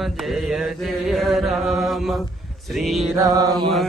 Jai Jai Ram. Shriram.